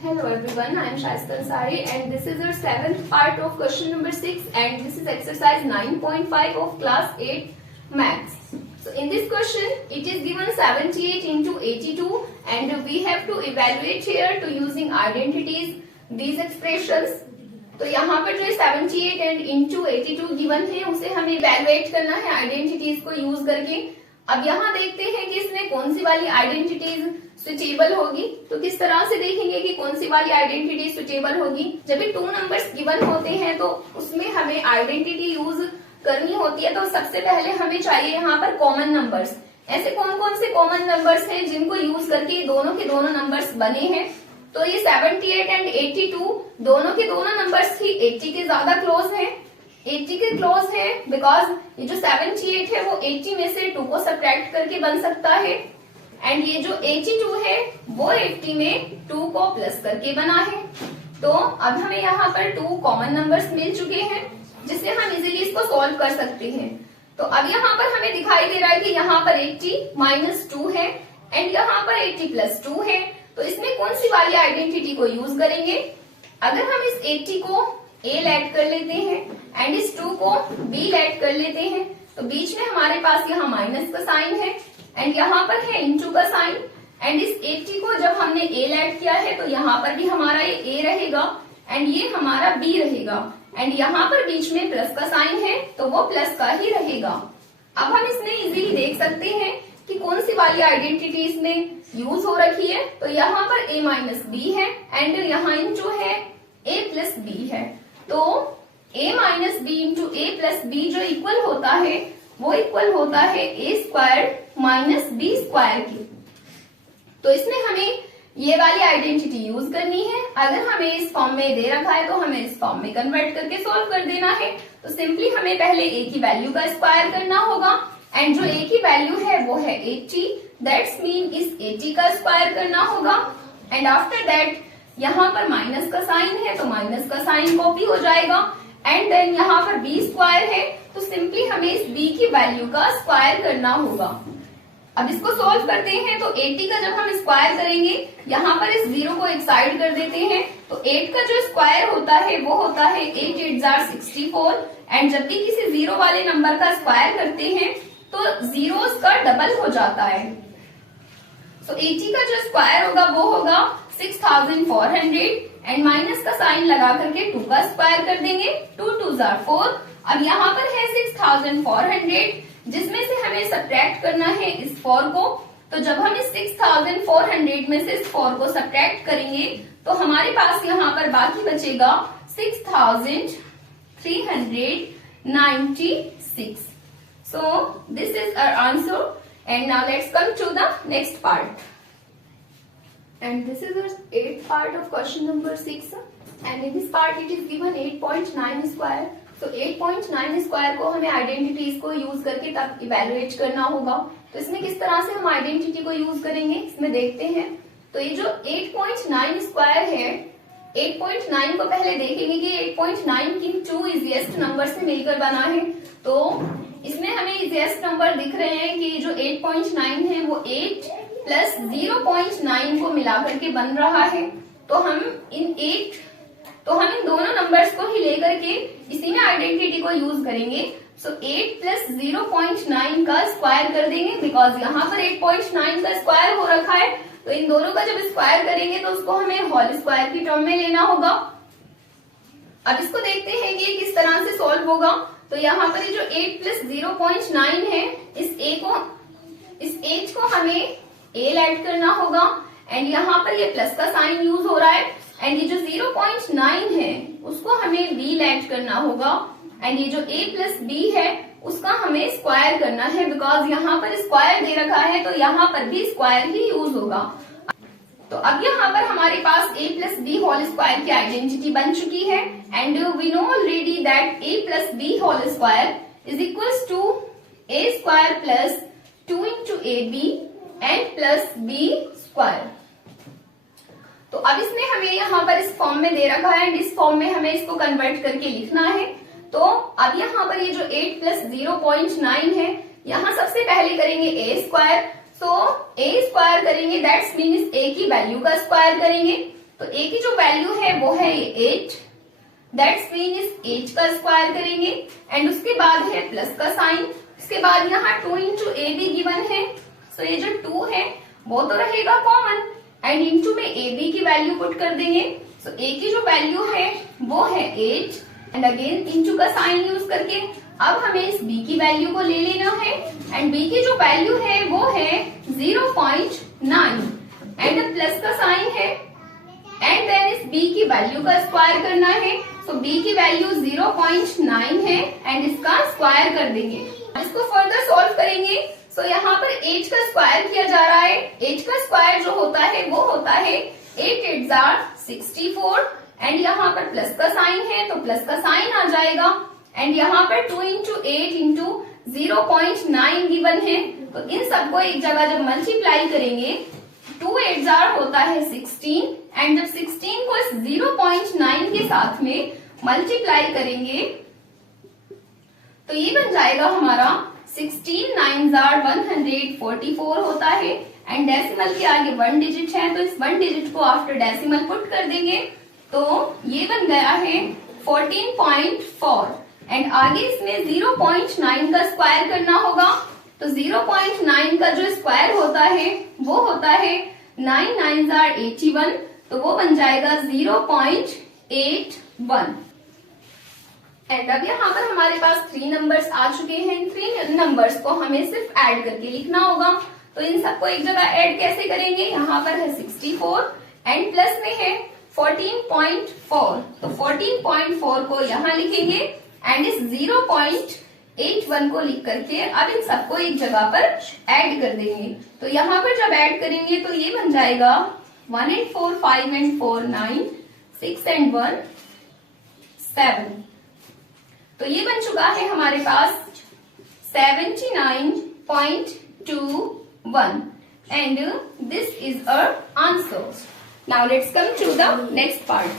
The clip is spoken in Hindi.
Hello everyone, I am Shaista Ansari and this is our 7th part of question number 6 and this is exercise 9.5 of class 8 maths. So in this question it is given 78 into 82 and we have to evaluate here to using identities these expressions. तो यहाँ पर जो 78 एंड इंटू 82 गिवन है उसे हमें इवेलुएट करना है आइडेंटिटीज को यूज करके। अब यहाँ देखते हैं कि इसमें कौन सी वाली आइडेंटिटीज सुटेबल होगी। तो किस तरह से देखेंगे कि कौन सी वाली आइडेंटिटी सुटेबल होगी। जब भी 2 नंबर्स गिवन होते हैं तो उसमें हमें आइडेंटिटी यूज करनी होती है। तो सबसे पहले हमें चाहिए यहाँ पर कॉमन नंबर्स। ऐसे कौन कौन से कॉमन नंबर्स हैं जिनको यूज करके दोनों के दोनों नंबर्स बने हैं। तो ये 78 एंड 82 दोनों के दोनों नंबर्स ही 80 के ज्यादा क्लोज हैं। 80 के क्लोज है बिकॉज ये जो 78 है वो 80 में से 2 को सब्ट्रैक्ट करके बन सकता है एंड ये जो 82 है वो 80 में 2 को प्लस करके बना है। तो अब हमें यहाँ पर 2 कॉमन नंबर्स मिल चुके हैं जिससे हम इजीली इसको सॉल्व कर सकते हैं। तो अब यहाँ पर हमें दिखाई दे रहा है कि यहाँ पर 80 माइनस 2 है एंड यहाँ पर 80 प्लस 2 है। तो इसमें कौन सी वाली आइडेंटिटी को यूज करेंगे। अगर हम इस 80 को a ऐड कर लेते हैं एंड इस 2 को b ऐड कर लेते हैं तो बीच में हमारे पास यहाँ माइनस का साइन है एंड यहाँ पर है इंटू का साइन एंड इस 80 को जब हमने a ऐड किया है तो यहाँ पर भी हमारा ये a रहेगा एंड ये हमारा b रहेगा एंड यहाँ पर बीच में प्लस का साइन है तो वो प्लस का ही रहेगा। अब हम इसमें इजीली देख सकते हैं कि कौन सी वाली आइडेंटिटी इसमें यूज हो रखी है। तो यहाँ पर a माइनस बी है एंड यहाँ इंटू है a प्लस बी है। तो a minus B into a plus B जो इक्वल होता है वो इक्वल होता है a square minus B square की। तो इसमें हमें ये वाली आइडेंटिटी यूज करनी है। अगर हमें इस फॉर्म में दे रखा है तो हमें इस फॉर्म में कन्वर्ट करके सोल्व कर देना है। तो सिंपली हमें पहले a की वैल्यू का स्क्वायर करना होगा एंड जो a की वैल्यू है वो है 80 दैट्स मीन इस 80 का स्क्वायर करना होगा एंड आफ्टर दैट यहाँ पर माइनस का साइन है तो माइनस का साइन कॉपी हो जाएगा एंड देन यहाँ पर b स्क्वायर है तो सिंपली हमें इस b की वैल्यू का स्क्वायर करना होगा। अब इसको सोल्व करते हैं तो 80 का जब हम स्क्वायर करेंगे यहाँ पर इस 0 को एक साइड कर देते हैं तो 8 का जो स्क्वायर होता है वो होता है 8 8 जार 64 एंड जब भी किसी 0 वाले नंबर का स्क्वायर करते हैं तो जीरोस का डबल हो जाता है। सो 80 का जो स्क्वायर होगा वो होगा 6400 एंड माइनस का साइन लगा करके 2 का स्क्वायर कर देंगे 2 2 जार 4। अब यहाँ पर है 6400 जिसमें से हमें सब्ट्रैक्ट करना है इस 4 को। तो जब हम इस 6400 में से इस 4 को सब्ट्रैक्ट करेंगे तो हमारे पास यहाँ पर बाकी बचेगा 6396। So this is our answer and now let's come to the next part. And this is our 8th part of question number 6 and in this part it is given 8.9 square. So 8.9 square को हमें आइडेंटिटीज को यूज करके तब इवेलुएट करना होगा। तो इसमें किस तरह से हम आइडेंटिटी को यूज करेंगे इसमें देखते हैं। तो ये जो 8.9 स्क्वायर है 8.9 को पहले देखेंगे कि 8.9 किन 2 इजीएस्ट नंबर से मिलकर बना है। तो इसमें हमें इजीएस्ट नंबर दिख रहे हैं कि जो 8.9 है वो 8 प्लस 0.9 को मिला करके बन रहा है। तो हम इन दोनों नंबर्स को ही लेकर के इसी में आइडेंटिटी को यूज करेंगे। सो 8 प्लस 0.9 का स्क्वायर कर देंगे बिकॉज यहाँ पर 8.9 का स्क्वायर हो रखा है। तो इन दोनों का जब स्क्वायर करेंगे तो उसको हमें होल स्क्वायर की टर्म में लेना होगा। अब इसको देखते हैं कि किस तरह से सॉल्व होगा। तो यहाँ पर ये जो 8 प्लस 0.9 है इस एज को हमें a ऐड करना होगा एंड यहाँ पर ये प्लस का साइन यूज हो रहा है एंड ये जो 0.9 है उसको हमें b ऐड करना होगा एंड ये जो a प्लस b है उसका हमें स्क्वायर करना है बिकॉज यहाँ पर स्क्वायर दे रखा है तो यहाँ पर भी स्क्वायर ही यूज होगा। तो अब यहाँ पर हमारे पास a plus B whole square की आइडेंटिटी बन चुकी है and we know already that a plus B whole square is equals to a square plus 2 into A B and plus B square. तो अब इसमें हमें यहाँ पर इस फॉर्म में दे रखा है एंड इस फॉर्म में हमें इसको कन्वर्ट करके लिखना है। तो अब यहाँ पर ये जो 8 प्लस 0.9 है यहाँ सबसे पहले करेंगे a square. So a square करेंगे दैट्स मीन्स a की वैल्यू का स्क्वायर करेंगे तो a की जो वैल्यू है वो है 8, दैट्स मीन इस 8 का स्क्वायर करेंगे एंड उसके बाद है प्लस का साइन, उसके बाद यहाँ 2 इंटू ए भी गिवन है, सो ये जो 2 है वो तो रहेगा कॉमन एंड इंटू में ए बी की वैल्यू पुट कर देंगे। सो ए की जो वैल्यू है वो है 8 एंड अगेन इंटू का साइन यूज करके अब हमें इस b की वैल्यू को ले लेना है एंड b की जो वैल्यू है वो है 0.9 एंड प्लस का साइन है एंड देन इस b की वैल्यू का स्क्वायर करना है। तो b की वैल्यू 0.9 है एंड इसका स्क्वायर कर देंगे। इसको फर्दर सॉल्व करेंगे। सो यहाँ पर 8 का स्क्वायर किया जा रहा है। 8 का स्क्वायर जो होता है वो होता है 8 8s are 64 एंड यहाँ पर प्लस का साइन है तो प्लस का साइन आ जाएगा एंड यहाँ पर 2 इंटू 8 इंटू 0.9 गिवन है। तो इन सबको एक जगह जब मल्टीप्लाई करेंगे 2 8s are होता है 16 एंड जब 16 को इस 0.9 के साथ में मल्टीप्लाई करेंगे तो ये बन जाएगा हमारा 16 9s are 144 होता है एंड डेसिमल के आगे 1 डिजिट है तो इस 1 डिजिट को आफ्टर डेसिमल पुट कर देंगे तो ये बन गया है 14.4 एंड आगे इसमें 0.9 का स्क्वायर करना होगा। तो 0.9 का जो स्क्वायर होता है वो होता है 9 9s are 81 तो वो बन जाएगा 0.81 एंड अब यहाँ पर हमारे पास 3 नंबर्स आ चुके हैं। 3 नंबर्स को हमें सिर्फ ऐड करके लिखना होगा। तो इन सबको एक जगह ऐड कैसे करेंगे, यहाँ पर है 64 एंड प्लस में है 14.4 तो 14.4 को यहाँ लिखेंगे एंड इस 0.81 को लिख करके अब इन सबको एक जगह पर ऐड कर देंगे। तो यहाँ पर जब ऐड करेंगे तो ये बन जाएगा 1 and 4 5 and 4 9 6 and 1 7 तो ये बन चुका है हमारे पास 79.21 and this is our answer. Now let's come to the next part.